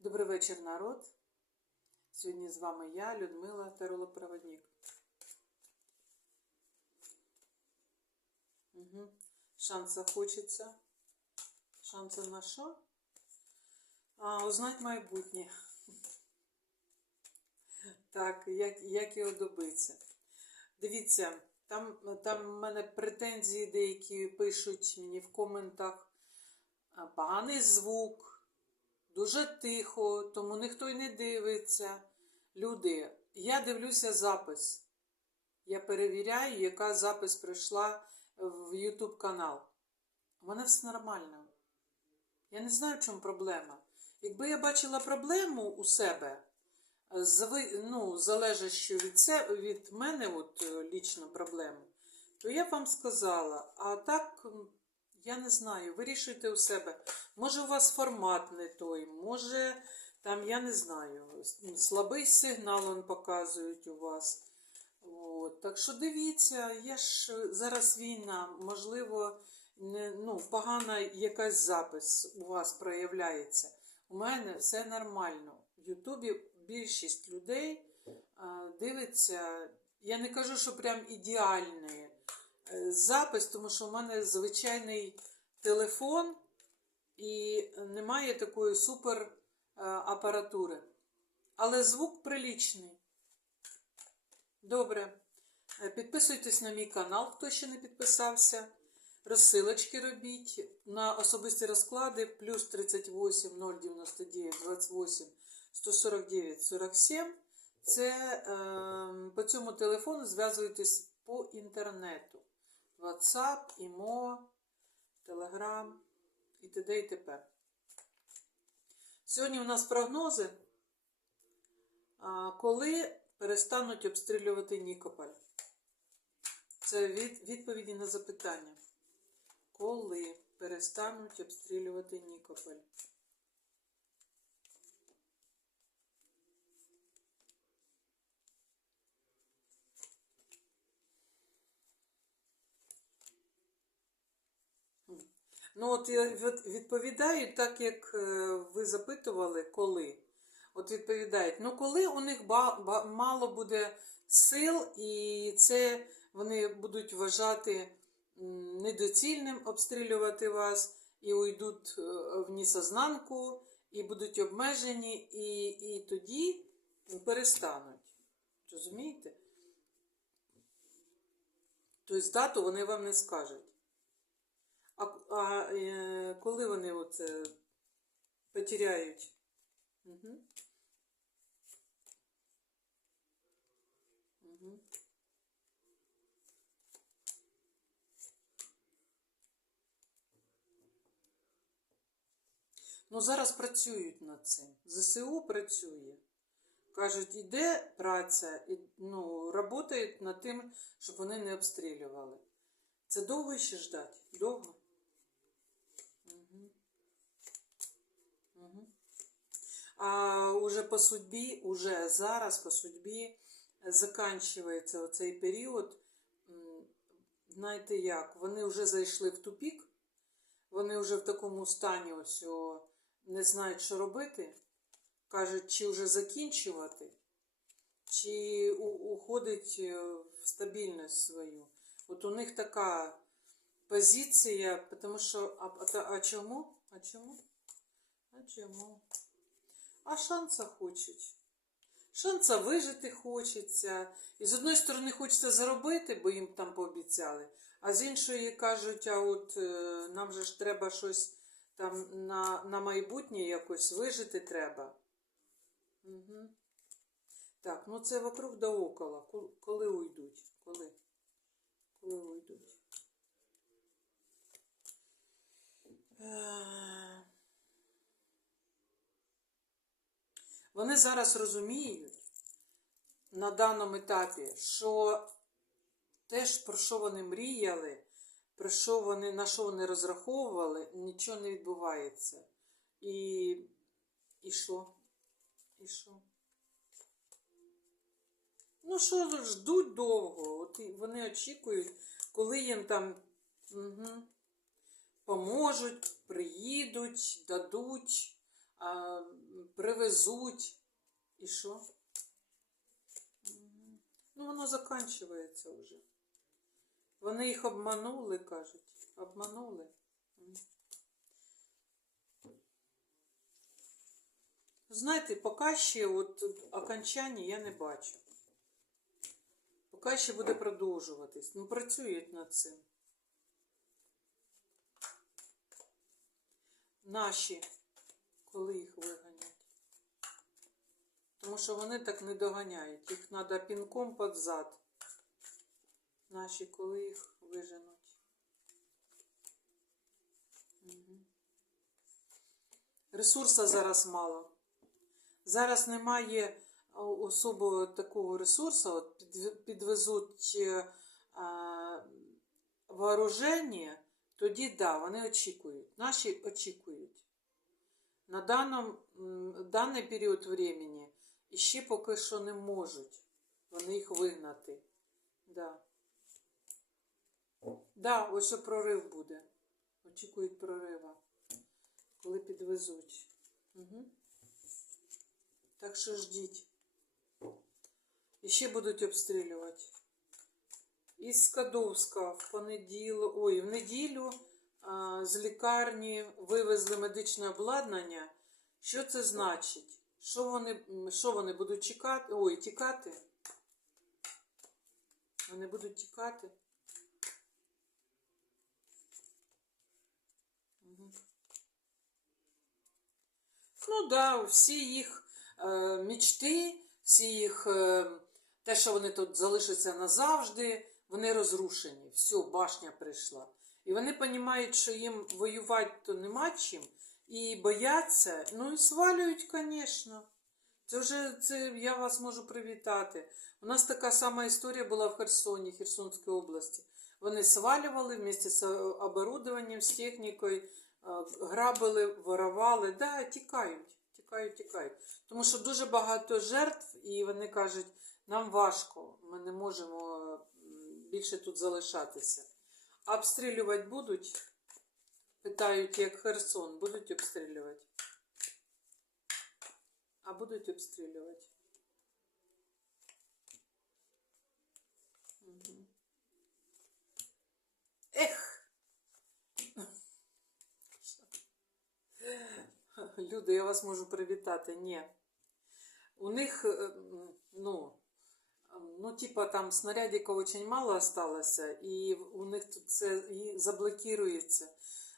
Добрий вечір, народ. Сьогодні з вами я, Людмила Таролопроводник. Угу. Шанса хочеться. Шанси на що? А, узнать майбутнє. Так, як, як його добитися? Дивіться, там, там в мене претензії деякі пишуть мені в коментах. Поганий звук, дуже тихо, тому ніхто й не дивиться. Люди, я дивлюся запис. Я перевіряю, яка запис прийшла в YouTube канал. У мене все нормально. Я не знаю, в чому проблема. Якби я бачила проблему у себе, ну, залежащу від, себе, від мене, от е, лічно проблему, то я б вам сказала. А так, я не знаю, вирішуйте у себе. Може, у вас формат не той, може, там, я не знаю, слабий сигнал он показують у вас. От. Так що дивіться, я ж е, зараз війна, можливо, не, ну, погана якась запис у вас проявляється. У мене все нормально. В Ютубі більшість людей а, дивиться. Я не кажу, що прям ідеальний е, запис, тому що у мене звичайний телефон і немає такої супер е, апаратури. Але звук прилічний. Добре. Е, Підписуйтесь на мій канал, хто ще не підписався. Розсилочки робіть на особисті розклади плюс 38 099 28 149 47. Це е, по цьому телефону зв'язуєтесь по інтернету. WhatsApp, ІМО, Telegram і т.д. і т.п. Сьогодні у нас прогнози, коли перестануть обстрілювати Нікополь. Це від, відповіді на запитання. Коли перестануть обстрілювати Нікополь? Ну, от я відповідаю так, як е, ви запитували, коли. От відповідають, ну коли у них мало буде сил, і це вони будуть вважати недоцільним обстрілювати вас, і уйдуть е, в несознанку, і будуть обмежені, і, і тоді перестануть. Розумієте? Тобто дату вони вам не скажуть. А, а е, коли вони оце потеряють? Угу. Угу. Ну, зараз працюють над цим. ЗСУ працює. Кажуть, іде праця, і, ну, працюють над тим, щоб вони не обстрілювали. Це довго ще ждати? Довго? Угу. Угу. А уже по судьбі, уже зараз по судьбі заканчується оцей період. Знаєте як? Вони вже зайшли в тупік, вони вже в такому стані ось не знають, що робити. Кажуть, чи вже закінчувати, чи уходить е, в стабільність свою. От у них така позиція, тому що. А, а, а чому? А чому? А чому? А шанса хочуть. Шанса вижити хочеться. І з одної сторони хочеться заробити, бо їм там пообіцяли, а з іншої кажуть, а от е, нам же ж треба щось там на, на майбутнє якось вижити треба. Угу. Так, ну це вокруг да около. Коли уйдуть? Коли? Коли уйдуть? Вони зараз розуміють на даному етапі, що те, про що вони мріяли, про що вони, на що вони розраховували, нічого не відбувається. І, і що? І що? Ну, що ждуть довго. От вони очікують, коли їм там угу, поможуть, приїдуть, дадуть. А, привезуть. І що? Ну, воно закінчується вже. Вони їх обманули, кажуть. Обманули. Знаєте, поки ще от окончання я не бачу. Поки ще буде продовжуватись. Ну, працюють над цим. Наші, коли їх виганять. Тому що вони так не доганяють. Їх треба пінком під зад. Наші, коли їх виженуть. Мгм. Ресурсу зараз мало. Зараз немає особо такого ресурсу. От підвезуть е, вооруження, тоді да, вони очікують. Наші очікують. На даному, даний період времени іще поки що не можуть вони їх вигнати. Да. Да, ось прорив буде. Очікують прорива, коли підвезуть. Угу. Так що ждіть. І ще будуть обстрілювати. Із Скадовська в понеділу, ой, в неділю з лікарні вивезли медичне обладнання. Що це значить? Що вони, що вони будуть чекати? Ой, тікати? Вони будуть тікати. Мгм. Ну да, всі їх е, мічти, всі їх е, те, що вони тут залишаться назавжди, вони розрушені. Все, башня прийшла. І вони розуміють, що їм воювати то нема чим, і бояться, ну і свалюють, звісно. Це вже це я вас можу привітати. У нас така сама історія була в Херсоні, Херсонській області. Вони свалювали вместе з оборудованням, з технікою, е, грабили, воровали. Да, тікають, тікають, тікають. Тому що дуже багато жертв, і вони кажуть, нам важко, ми не можемо більше тут залишатися. А Обстрілювати будуть? Питають, як Херсон, будуть обстрілювати? А будуть обстрілювати? Мгм. Ех! Люди, я вас можу привітати. Ні. У них, е, м, ну, м, Ну, типа там снарядиків очень мало осталося, і у них тут це і заблокірується.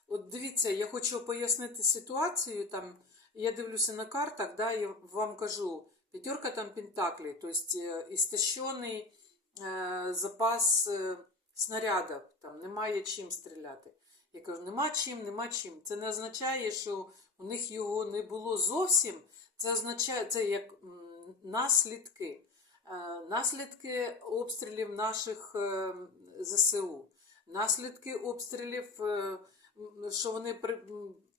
От дивіться, я хочу пояснити ситуацію. Там, я дивлюся на картах, да, і вам кажу, п'ятерка там пентаклей, е, істощений е, запас е, снарядів, там немає чим стріляти. Я кажу, нема чим, нема чим. Це не означає, що у них його не було зовсім. Це означає, це як м, наслідки. Е, Наслідки обстрілів наших е, ЗСУ, наслідки обстрілів, е, що вони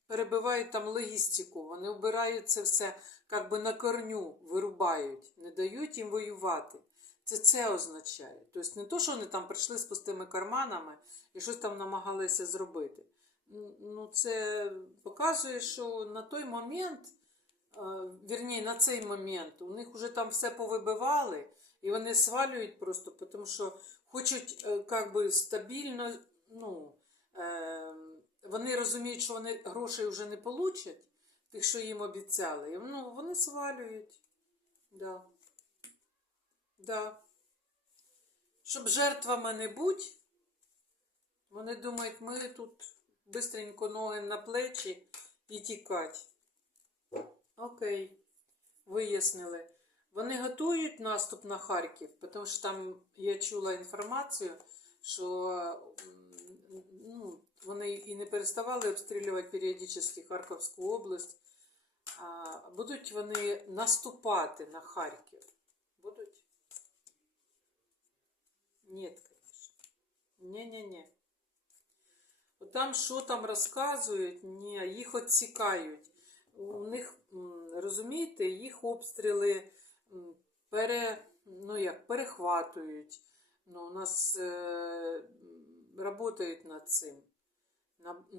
перебивають там логістику, вони вбирають це все як би на корню, вирубають, не дають їм воювати. Це це означає. Тобто не то, що вони там прийшли з пустими карманами і щось там намагалися зробити. Ну, це показує, що на той момент, вірні, на цей момент, у них вже там все повибивали, і вони свалюють просто, тому що хочуть е, как би, стабільно, ну, е, вони розуміють, що вони грошей вже не получать, тих, що їм обіцяли. І, Ну, вони свалюють. Да. Да. Щоб жертвами не бути, вони думають, ми тут бистренько ноги на плечі і тікать. Окей, вияснили. Вони готують наступ на Харків, тому що там я чула інформацію, що ну, вони і не переставали обстрілювати періодично Харківську область. А будуть вони наступати на Харків? Будуть? Ні, звісно. Ні-ні-ні. Там що там розказують, ні, їх відсікають. У них, розумієте, їх обстріли пере, ну як, перехватують. Ну, у нас е, працюють над цим.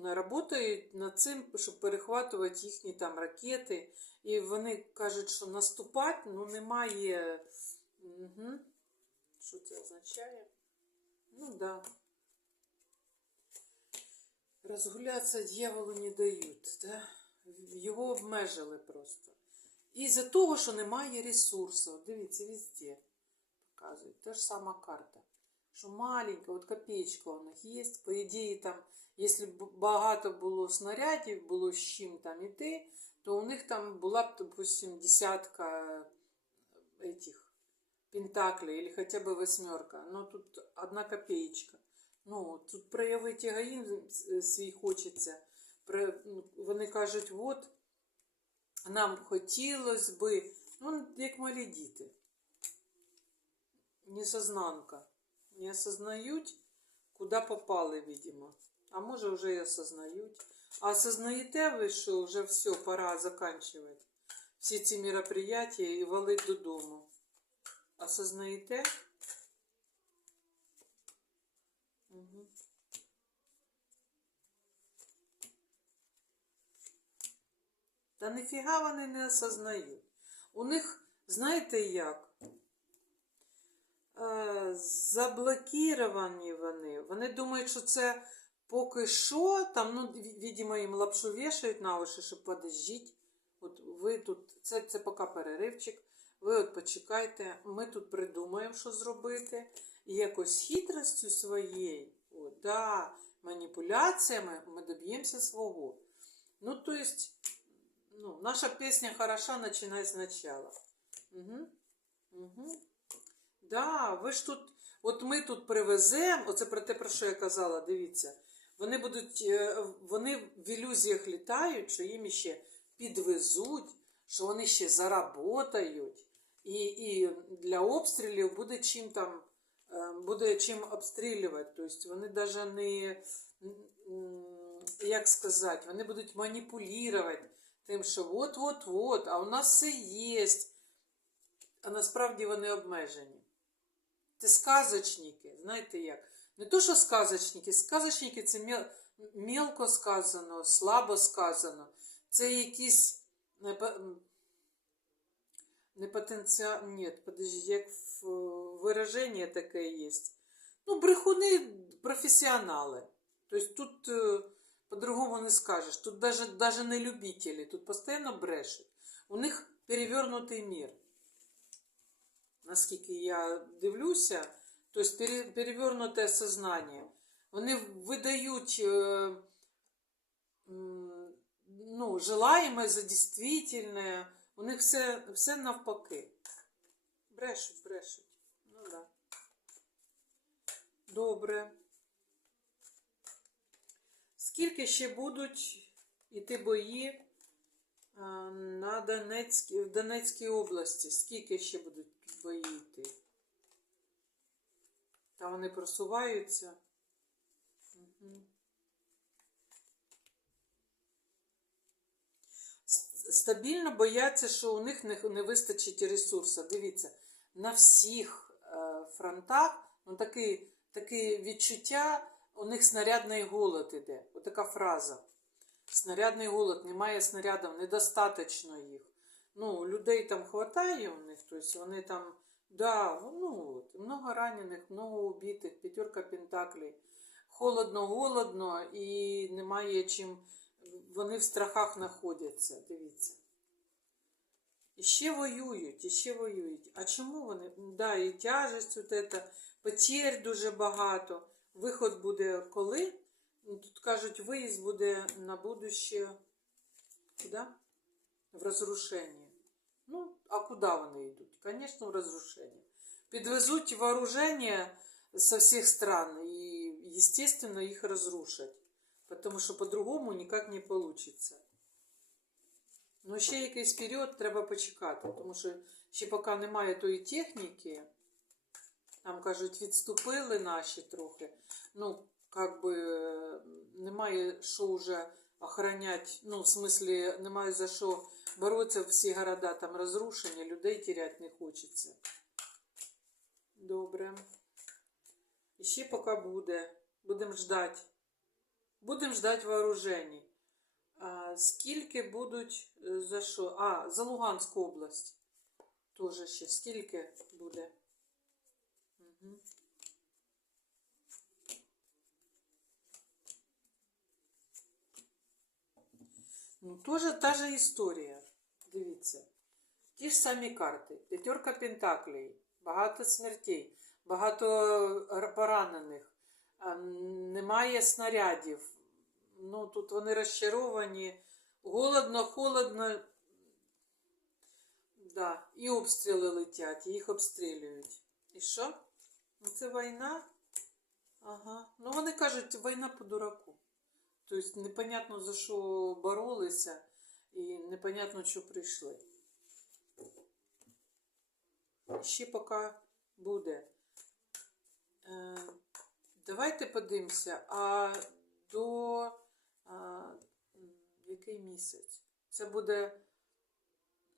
работають над цим, щоб перехватувати їхні там ракети. І вони кажуть, що наступати ну, немає. Угу. Що це означає? Ну так. Да. Розгулятися дьяволу не дають. Да? Його обмежили просто. І за того, що немає ресурсів. Дивіться, везде показують. Та ж сама карта. Що маленька, от копеечка у них є. По ідеї, там, якщо б багато було снарядів, було з чим там іти, то у них там була б, допустим, десятка этих пентаклей или хотя бы восьмерка. Но тут одна копеечка. Ну, тут проявити егоїзм свій хочеться. Ну, Вони кажуть, от нам хотілося би, ну, як малі діти. Несознанка. Не осознають, куди попали, видимо. А може вже і осознають. А осознаєте ви, що вже все, пора заканчивать всі ці мероприятия і валить додому. Осознаєте? Угу. Та ніфіга вони не осознають. У них, знаєте як? Е, заблокіровані вони. Вони думають, що це поки що, там, ну, ві- видимо, їм лапшу вішають на уші, щоб подождіть. От ви тут, це, це поки переривчик. Ви от почекайте, ми тут придумаємо, що зробити. І якось хитростю своєю, от, да, маніпуляціями ми доб'ємося свого. Ну, то есть, ну, наша песня хороша, начинай сначала. Угу. Угу. Да, ви ж тут, от ми тут привеземо, оце про те, про що я казала, дивіться. Вони будуть, е, вони в ілюзіях літають, що їм ще підвезуть, що вони ще заработають. І, і для обстрілів буде чим там, е, буде чим обстрілювати. Тобто вони навіть не, як сказати, вони будуть маніпулювати тим, що от-от-от, а у нас все є. А насправді вони обмежені. Це сказочники, знаєте як? Не то, що сказочники, сказочники це мел- сказано, слабо сказано. Це якісь не, потенціал. Ні, подожди, як вираження таке є. Ну, брехуни професіонали. Тобто тут е, по-другому не скажеш. Тут даже, не любителі, тут постійно брешуть. У них перевернутий мір наскільки я дивлюся, тобто пере- перевернуте сознання. Вони видають м, ну, желаєме за дійсне, у них все, все навпаки. Брешуть, брешуть. Ну да. Добре. Скільки ще будуть іти бої на Донецькій, в Донецькій області? Скільки ще будуть бої йти? Та вони просуваються. Угу. Стабільно бояться, що у них не, не вистачить ресурсу. Дивіться, на всіх е, фронтах ну, таке, таке відчуття, у них снарядний голод іде. Отака фраза. Снарядний голод, немає снарядів, недостаточно їх. Ну, людей там хватає у них, тобто вони там, да, ну, от, много ранених, много убитих, п'ятерка пентаклей. Холодно, голодно і немає чим. Вони в страхах знаходяться, дивіться. І ще воюють, і ще воюють. А чому вони? Да, і тяжесть, от это, потерь дуже багато. Виход буде коли? Ну, Тут кажуть, виїзд буде на будуще куди? В розрушення. Ну, а куди вони йдуть? Звісно, в розрушення. Підвезуть вооруження со всіх стран і, естественно, їх розрушать. Потому що по-другому ніяк не вийде. Ну, ще якийсь період треба почекати, тому що ще поки немає тої техніки, там кажуть, відступили наші трохи. Ну, как би немає що вже охранять, ну, в смислі, немає за що боротися, всі города там розрушені, людей теряти не хочеться. Добре. І ще поки буде. Будемо ждати. Будемо ждати вооружені. А, скільки будуть е, за що? А, за Луганську область. Тоже ще. Скільки буде? Ну, теж та же історія. Дивіться. Ті ж самі карти. П'ятерка пентаклей, багато смертей, багато р- поранених, немає снарядів. Ну, тут вони розчаровані. Голодно, холодно. Да, і обстріли летять, і їх обстрілюють. І що? Ну, це війна? Ага. Ну, вони кажуть, війна по дураку. Тобто непонятно за що боролися, і непонятно, що прийшли. Ще поки буде. Е, давайте подивимося, а до а, який місяць? Це буде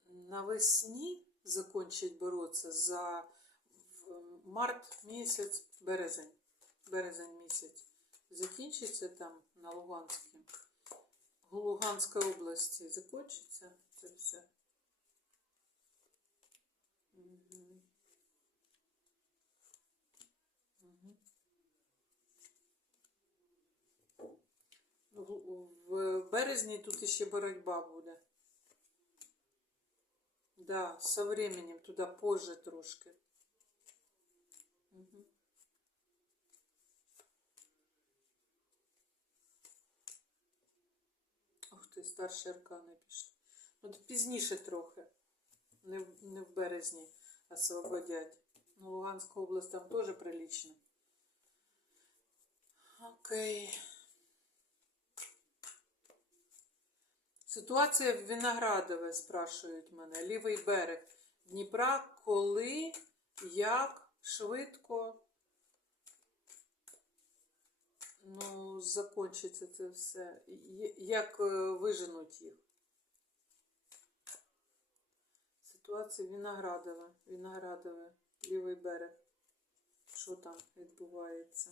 навесні закінчить боротися за март місяць, березень. Березень місяць. Закінчиться там на Луганській. Луганській області закінчиться це все. Мгм. В, березні тут іще боротьба буде. Да, со временем туда позже трошки. Мгм. Ух ти, старші аркани пішли. Ну, пізніше трохи. Не, в- не в березні освободять. Ну, Луганська область там теж прилично. Окей. Ситуація в Виноградове, спрашують мене. Лівий берег Дніпра. Коли, як, швидко. Ну, закінчиться це все. Як е, виженуть їх? Ситуація Виноградове. Виноградове. Лівий берег. Що там відбувається?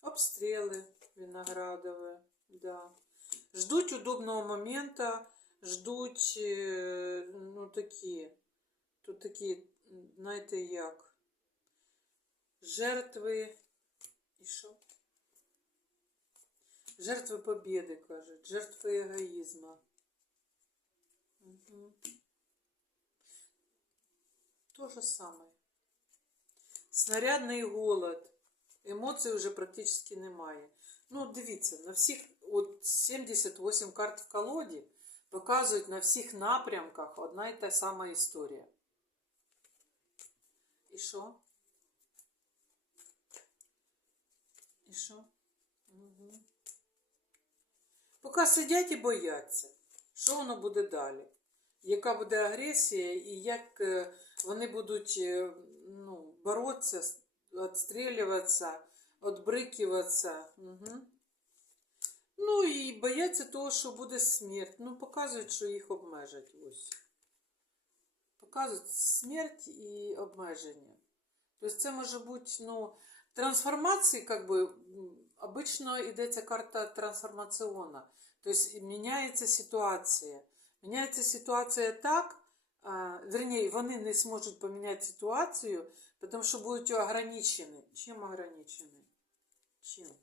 Обстріли Виноградове. Да. Ждуть удобного момента, ждуть, е, ну, такі, тут такі, знаєте, як, жертви, і що? Жертви побіди, кажуть, жертви егоїзму. Угу. То же самое. Снарядний голод. Емоцій вже практично немає. Ну, дивіться, на всіх, от 78 карт в колоді показують на всіх напрямках одна і та сама історія. І що? І що? Угу. Поки сидять і бояться, що воно буде далі? Яка буде агресія і як е, вони будуть е, ну, боротися, відстрілюватися, відбрикуватися. Угу. Ну і бояться того, що буде смерть. Ну, показують, що їх обмежать. Ось. Показують смерть і обмеження. Тобто це може бути, ну, трансформації, бы, м, обично йдеться карта трансформаційна. Тобто міняється ситуація. Міняється ситуація так, вернее, вони не зможуть поміняти ситуацію, тому що будуть ограничені. Чим ограничені? Чим?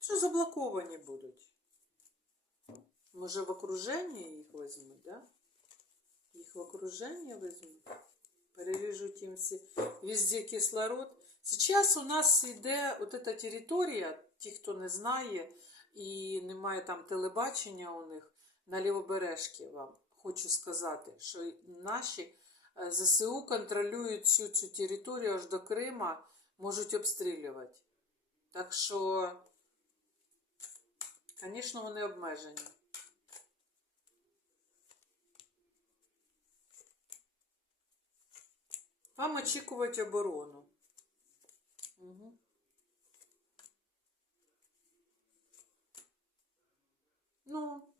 Що заблоковані будуть? Може в окруженні їх візьмуть, да? Їх в окруженні візьмуть. Переріжуть їм всі, везде кислород. Сейчас у нас йде от эта територія, ті, хто не знає, і немає там телебачення у них на лівобережці вам. Хочу сказати, що наші е, ЗСУ контролюють всю цю територію аж до Крима, можуть обстрілювати. Так що, звісно, вони обмежені. Вам очікувати оборону. Угу. Ну,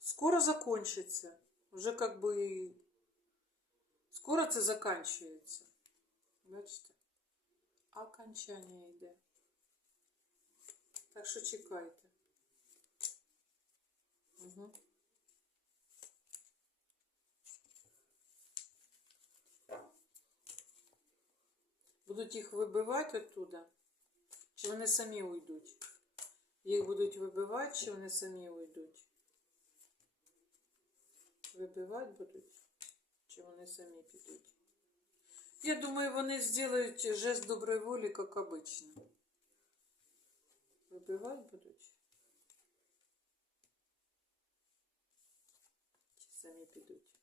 скоро закончится. Уже как бы Скоро це заканчується. Бачите? Окончання йде. Так що чекайте. Угу. Будуть їх вибивати оттуда? Чи вони самі уйдуть? Їх будуть вибивати, чи вони самі уйдуть? Вибивати будуть? Чи вони самі підуть? Я думаю, вони зроблять жест доброї волі, як обично. Вибивати будуть? Чи самі підуть?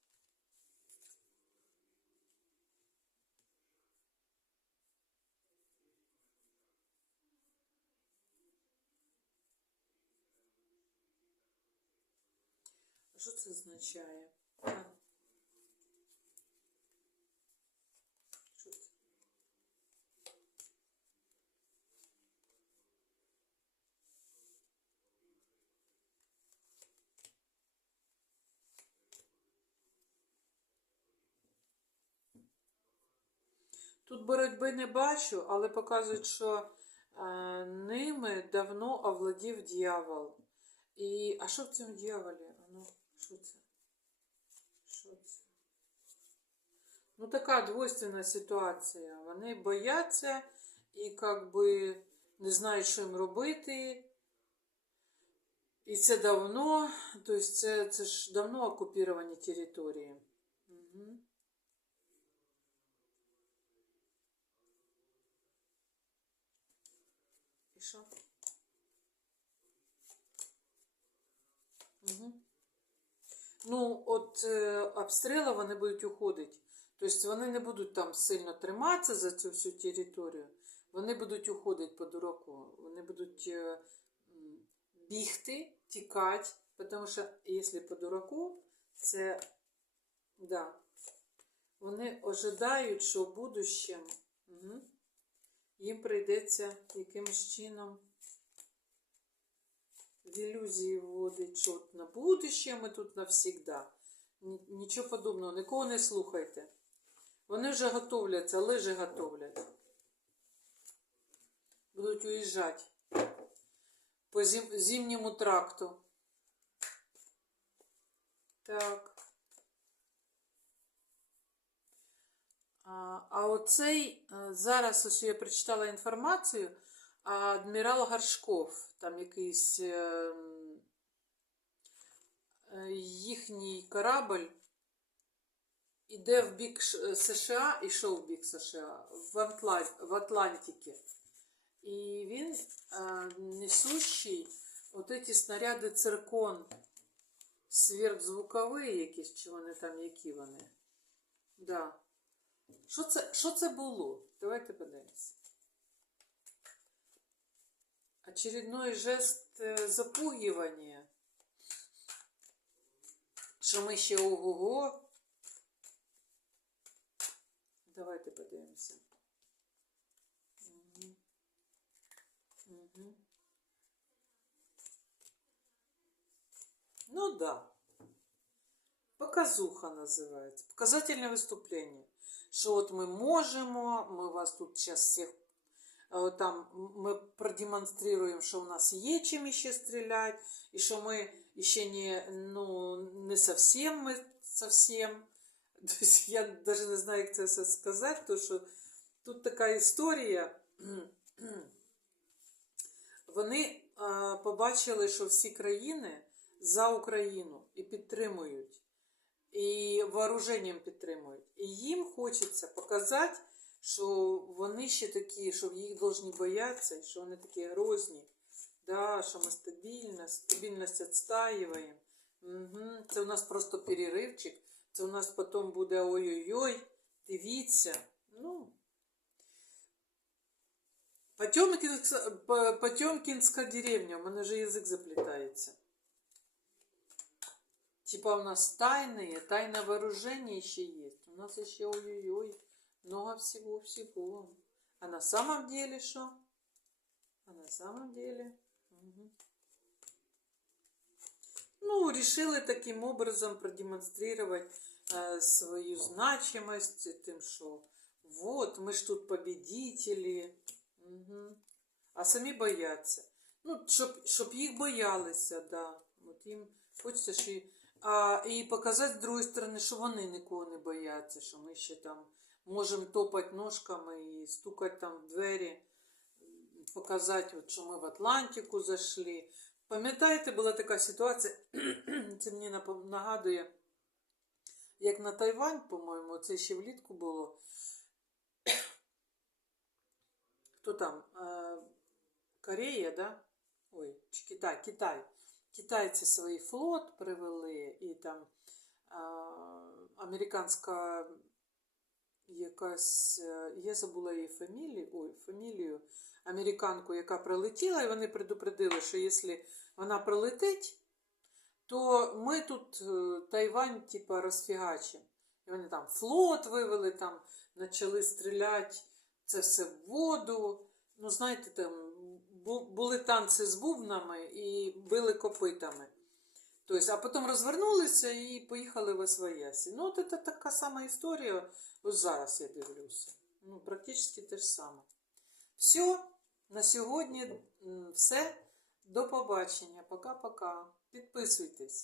Що це означає? Тут боротьби не бачу, але показують, що е, ними давно овладів дьявол. І, а що в цьому дьяволі? А Ну, що це? Що це? Ну, така двойственна ситуація. Вони бояться і як би не знають, що їм робити. І це давно, тобто це, це ж давно окуповані території. Угу. І що? Угу. Ну, от е, обстріли вони будуть уходити. Тобто вони не будуть там сильно триматися за цю всю територію. Вони будуть уходити по дураку. Вони будуть е, бігти, тікати. Тому що, якщо по дураку, це да, вони ожидають, що в будущем угу, їм прийдеться якимось чином в ілюзії вводить, що на будущее ми тут навсігда. Нічого подобного, нікого не слухайте. Вони вже готовляться, лижи готовлять. Будуть уїжджати по зим, зимньому тракту. Так. А, а оцей е, зараз ось я прочитала інформацію. Адмірал Горшков, там якийсь е, е, їхній корабль іде в бік Ш- США, ішов в бік США, в, Атла... в Атлантиці. І він е, несущий от ці снаряди циркон, сверхзвукові якісь, чи вони там, які вони. Да. Що це, що це було? Давайте подивимося. Очередной жест э, запугивания, що ми ще ого-го. Давайте подивимося. Ну да. Показуха називається. Показательне виступлення. Що от ми можемо, ми вас тут всіх Е, там ми продемонструємо, що у нас є чим ще стріляти, і що ми ще не, ну, не совсем ми совсем. Тобто я навіть не знаю, як це все сказати, тому що тут така історія. Вони побачили, що всі країни за Україну і підтримують, і вооруженням підтримують. І їм хочеться показати, що вони ще такі, що їх повинні боятися, що вони такі грозні, да, що ми стабільно, стабільність відстаюємо. Угу. Це у нас просто переривчик, це у нас потім буде ой-ой-ой, дивіться. Ну, Потемкінська, По- Потемкінська деревня, у мене вже язик заплітається. Типа у нас тайные, тайное вооружение еще есть. У нас еще ой-ой-ой, много всего-всего. А на самом деле что? А на самом деле... мгм. Ну, решили таким образом продемонстрировать, е, свою значимость, тим, що вот, ми ж тут победителі. Угу. А самі бояться. Ну, щоб, щоб їх боялися, да. От їм хочеться ж а, і показати з другої сторони, що вони нікого не бояться, що ми ще там можемо топати ножками і стукати там в двері, показати, от, що ми в Атлантику зайшли. Пам'ятаєте, була така ситуація, це мені нагадує, як на Тайвань, по-моєму, це ще влітку було. Хто там? Корея, да? Ой, чи Китай, Китай. Китайці свій флот привели, і там американська якась, е, я забула її фамілію, ой, фамілію, американку, яка прилетіла, і вони предупредили, що якщо вона прилетить, то ми тут е, Тайвань, типа, розфігачимо. І вони там флот вивели, там почали стріляти це все в воду. Ну, знаєте, там були танці з бубнами і били копитами. Тобто, а потім розвернулися і поїхали в Освоясі. Ну, от це така сама історія. Ось зараз я дивлюся. Ну, практично те ж саме. Все, на сьогодні все. До побачення. Пока-пока. Підписуйтесь.